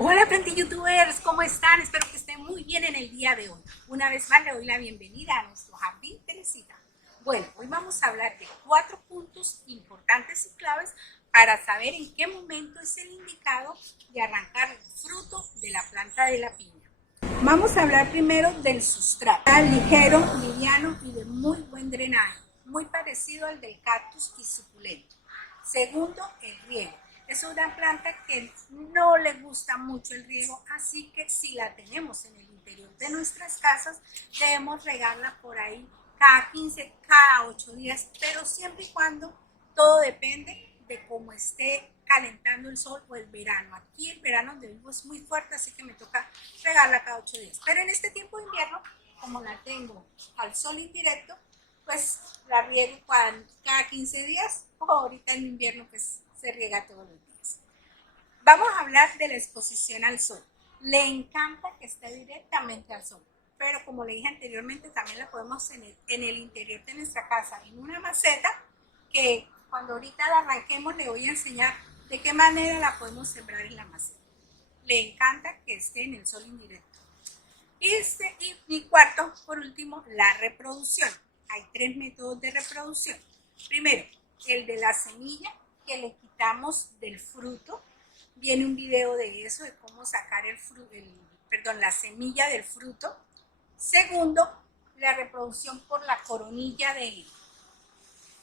Hola youtubers, ¿cómo están? Espero que estén muy bien en el día de hoy. Una vez más le doy la bienvenida a nuestro jardín Teresita. Bueno, hoy vamos a hablar de 4 puntos importantes y claves para saber en qué momento es el indicado de arrancar el fruto de la planta de la piña. Vamos a hablar primero del sustrato, ligero, liviano y de muy buen drenaje, muy parecido al del cactus y suculento. Segundo, el riego. Es una planta que no le gusta mucho el riego, así que si la tenemos en el interior de nuestras casas, debemos regarla por ahí cada 15, cada 8 días, pero siempre y cuando todo depende de cómo esté calentando el sol o el verano. Aquí el verano donde vivo es muy fuerte, así que me toca regarla cada 8 días. Pero en este tiempo de invierno, como la tengo al sol indirecto, pues la riego cada 15 días o ahorita en invierno pues se riega todos los días. Vamos a hablar de la exposición al sol. Le encanta que esté directamente al sol, pero como le dije anteriormente, también la podemos tener en el interior de nuestra casa, en una maceta, que cuando ahorita la arranquemos le voy a enseñar de qué manera la podemos sembrar en la maceta. Le encanta que esté en el sol indirecto. Y cuarto, por último, la reproducción. Hay 3 métodos de reproducción. Primero, el de la semilla, que le quitamos del fruto. Viene un video de eso, de cómo sacar la semilla del fruto. Segundo, la reproducción por la coronilla de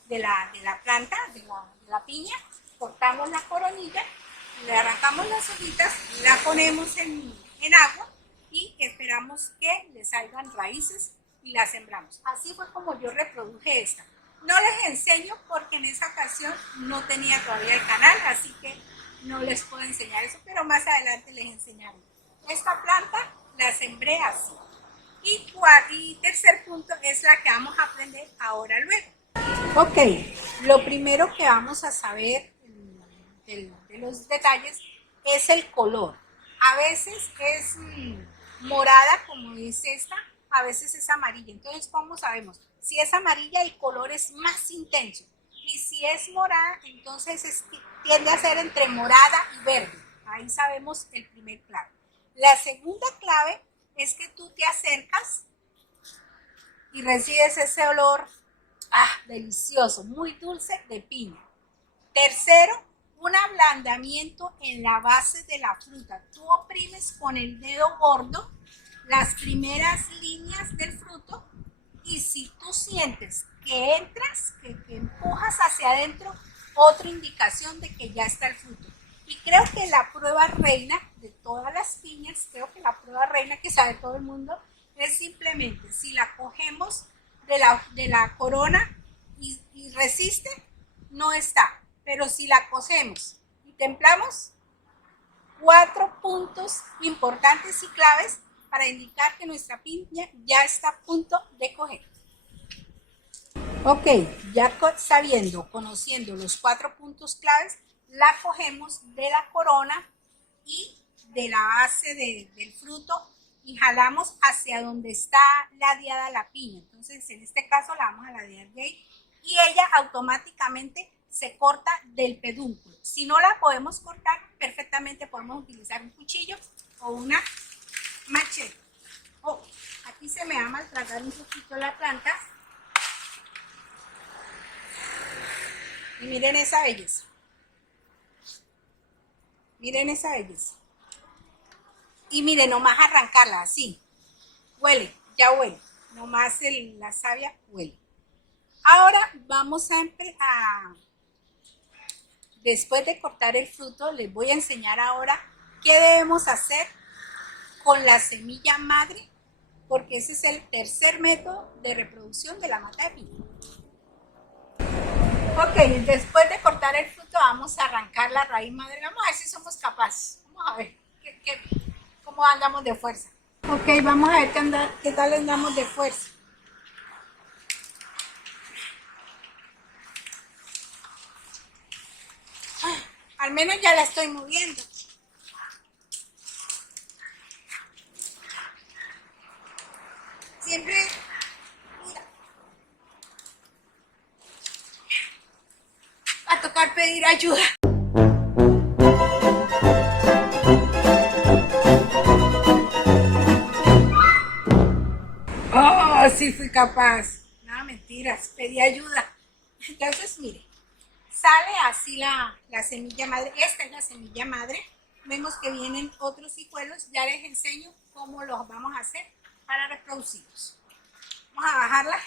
la planta, de la piña. Cortamos la coronilla, le arrancamos las hojitas, la ponemos en agua y esperamos que le salgan raíces y la sembramos. Así fue como yo reproduje esta. No les enseño porque en esa ocasión no tenía todavía el canal, así que no les puedo enseñar eso, pero más adelante les enseñaré. Esta planta la sembré así. Y tercer punto es la que vamos a aprender ahora luego. Ok, lo primero que vamos a saber de los detalles es el color. A veces es morada, como es esta, a veces es amarilla. Entonces, ¿cómo sabemos? Si es amarilla, el color es más intenso. Y si es morada, entonces tiende a ser entre morada y verde. Ahí sabemos el primer clave. La segunda clave es que tú te acercas y recibes ese olor delicioso, muy dulce de piña. Tercero, un ablandamiento en la base de la fruta. Tú oprimes con el dedo gordo las primeras líneas del fruto y si tú sientes que entras, que empujas hacia adentro, otra indicación de que ya está el fruto. Y creo que la prueba reina de todas las piñas, creo que la prueba reina que sabe todo el mundo, es simplemente si la cogemos de la corona y resiste, no está. Pero si la cosemos y templamos, 4 puntos importantes y claves para indicar que nuestra piña ya está a punto de coger. Ok, ya conociendo los 4 puntos claves, la cogemos de la corona y de la base del fruto y jalamos hacia donde está ladeada la piña. Entonces, en este caso la vamos a ladear de ahí y ella automáticamente se corta del pedúnculo. Si no la podemos cortar, perfectamente podemos utilizar un cuchillo o una machete. Aquí se me va a maltratar un poquito la planta. Y miren esa belleza. Miren esa belleza. Y miren, nomás arrancarla así. Huele, ya huele. Nomás la savia huele. Ahora vamos después de cortar el fruto, les voy a enseñar ahora qué debemos hacer con la semilla madre, porque ese es el tercer método de reproducción de la mata de piña. Ok, después de cortar el fruto vamos a arrancar la raíz madre. Vamos a ver si somos capaces. Vamos a ver cómo andamos de fuerza. Ok, vamos a ver qué tal andamos de fuerza. Al menos ya la estoy moviendo. Siempre va a tocar pedir ayuda. sí fui capaz. No, mentiras, pedí ayuda. Entonces, mire, sale así la semilla madre. Esta es la semilla madre. Vemos que vienen otros hijuelos. Ya les enseño cómo los vamos a hacer para reproducirlos. Vamos a bajarla.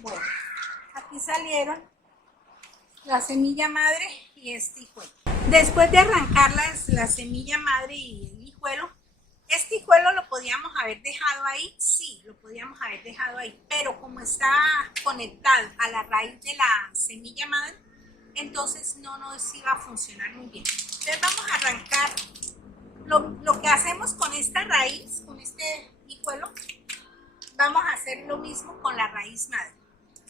Bueno, aquí salieron la semilla madre y este hijuelo. Después de arrancar la semilla madre y el hijuelo, este hijuelo lo podíamos haber dejado ahí, sí, lo podíamos haber dejado ahí, pero como está conectado a la raíz de la semilla madre, entonces no nos iba a funcionar muy bien. Entonces vamos a arrancar. Lo que hacemos con esta raíz, con este hijuelo, vamos a hacer lo mismo con la raíz madre.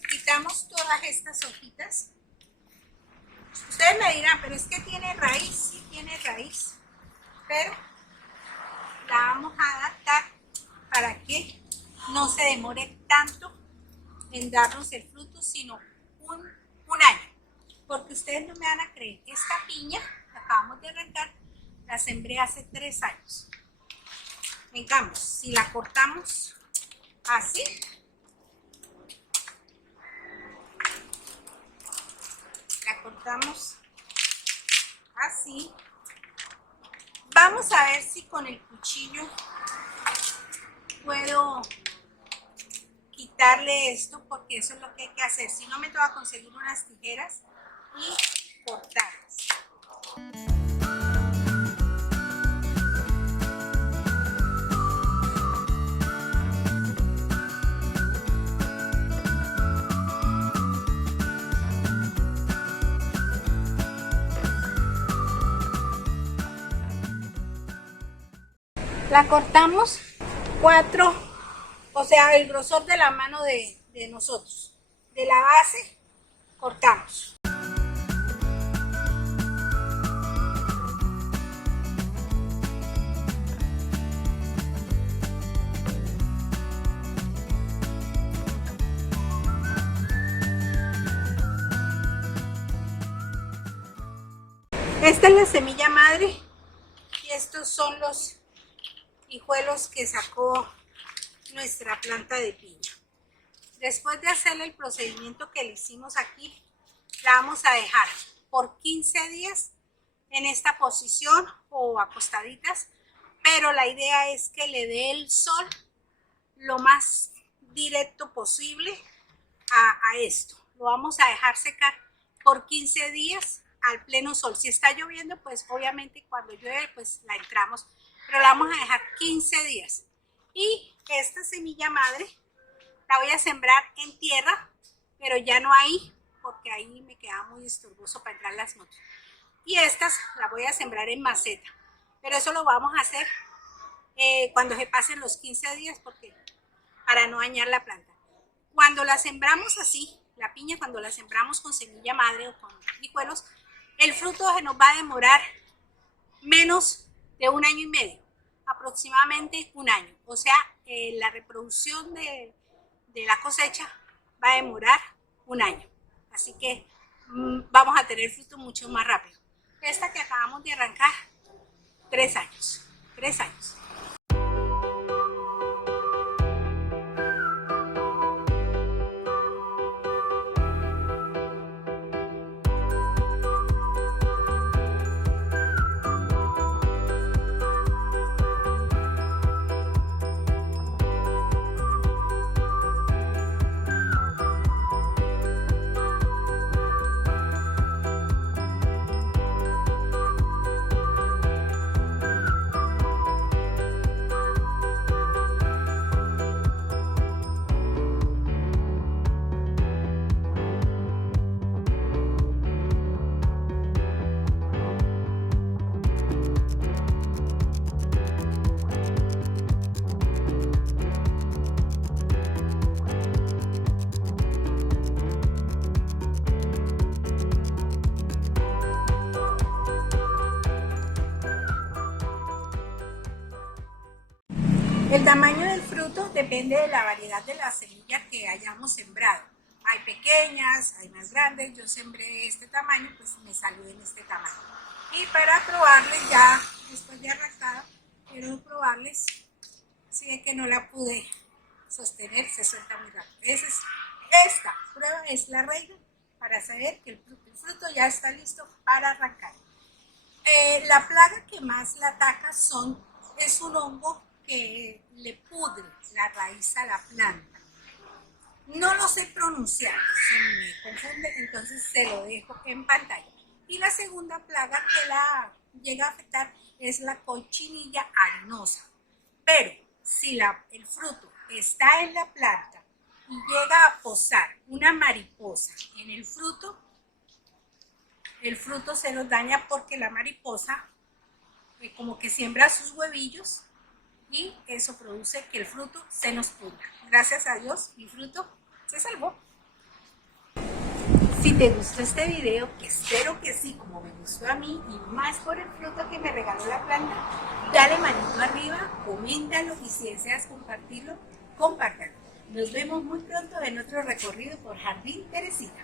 Quitamos todas estas hojitas. Ustedes me dirán, pero es que tiene raíz, sí tiene raíz, pero la vamos a adaptar para que no se demore tanto en darnos el fruto, sino un año. Porque ustedes no me van a creer, esta piña que acabamos de arrancar, la sembré hace 3 años. En cambio, si la cortamos así, la cortamos así, vamos a ver si con el cuchillo puedo quitarle esto, porque eso es lo que hay que hacer. Si no, me tengo que conseguir unas tijeras y cortarlas. La cortamos 4, o sea, el grosor de la mano de nosotros. De la base cortamos. Esta es la semilla madre y estos son los hijuelos que sacó nuestra planta de piña. Después de hacerle el procedimiento que le hicimos aquí, la vamos a dejar por 15 días en esta posición o acostaditas, pero la idea es que le dé el sol lo más directo posible a esto. Lo vamos a dejar secar por 15 días al pleno sol. Si está lloviendo, pues obviamente cuando llueve, pues la entramos, pero la vamos a dejar 15 días. Y esta semilla madre la voy a sembrar en tierra, pero ya no ahí, porque ahí me queda muy estorboso para entrar las motos. Y estas las voy a sembrar en maceta, pero eso lo vamos a hacer cuando se pasen los 15 días, porque para no dañar la planta. Cuando la sembramos así, la piña, cuando la sembramos con semilla madre o con hijuelos, el fruto se nos va a demorar menos de 1 año y medio, aproximadamente 1 año. O sea, la reproducción de la cosecha va a demorar 1 año. Así que vamos a tener fruto mucho más rápido. Esta que acabamos de arrancar, 3 años. 3 años. El tamaño del fruto depende de la variedad de la semilla que hayamos sembrado. Hay pequeñas, hay más grandes. Yo sembré este tamaño, pues me salió en este tamaño. Y para probarles ya, después de arrancada, quiero probarles, si es que no la pude sostener, se suelta muy rápido. Esta prueba es la reina para saber que el fruto ya está listo para arrancar. La plaga que más la ataca es un hongo que le pudre la raíz a la planta. No lo sé pronunciar, se me confunde, entonces se lo dejo en pantalla. Y la segunda plaga que la llega a afectar es la cochinilla arenosa. Pero si el fruto está en la planta y llega a posar una mariposa en el fruto se los daña porque la mariposa como que siembra sus huevillos y eso produce que el fruto se nos pudra. Gracias a Dios, mi fruto se salvó. Si te gustó este video, que espero que sí, como me gustó a mí, y más por el fruto que me regaló la planta, dale manito arriba, coméntalo y si deseas compartirlo, compártalo. Nos vemos muy pronto en otro recorrido por Jardín Teresita.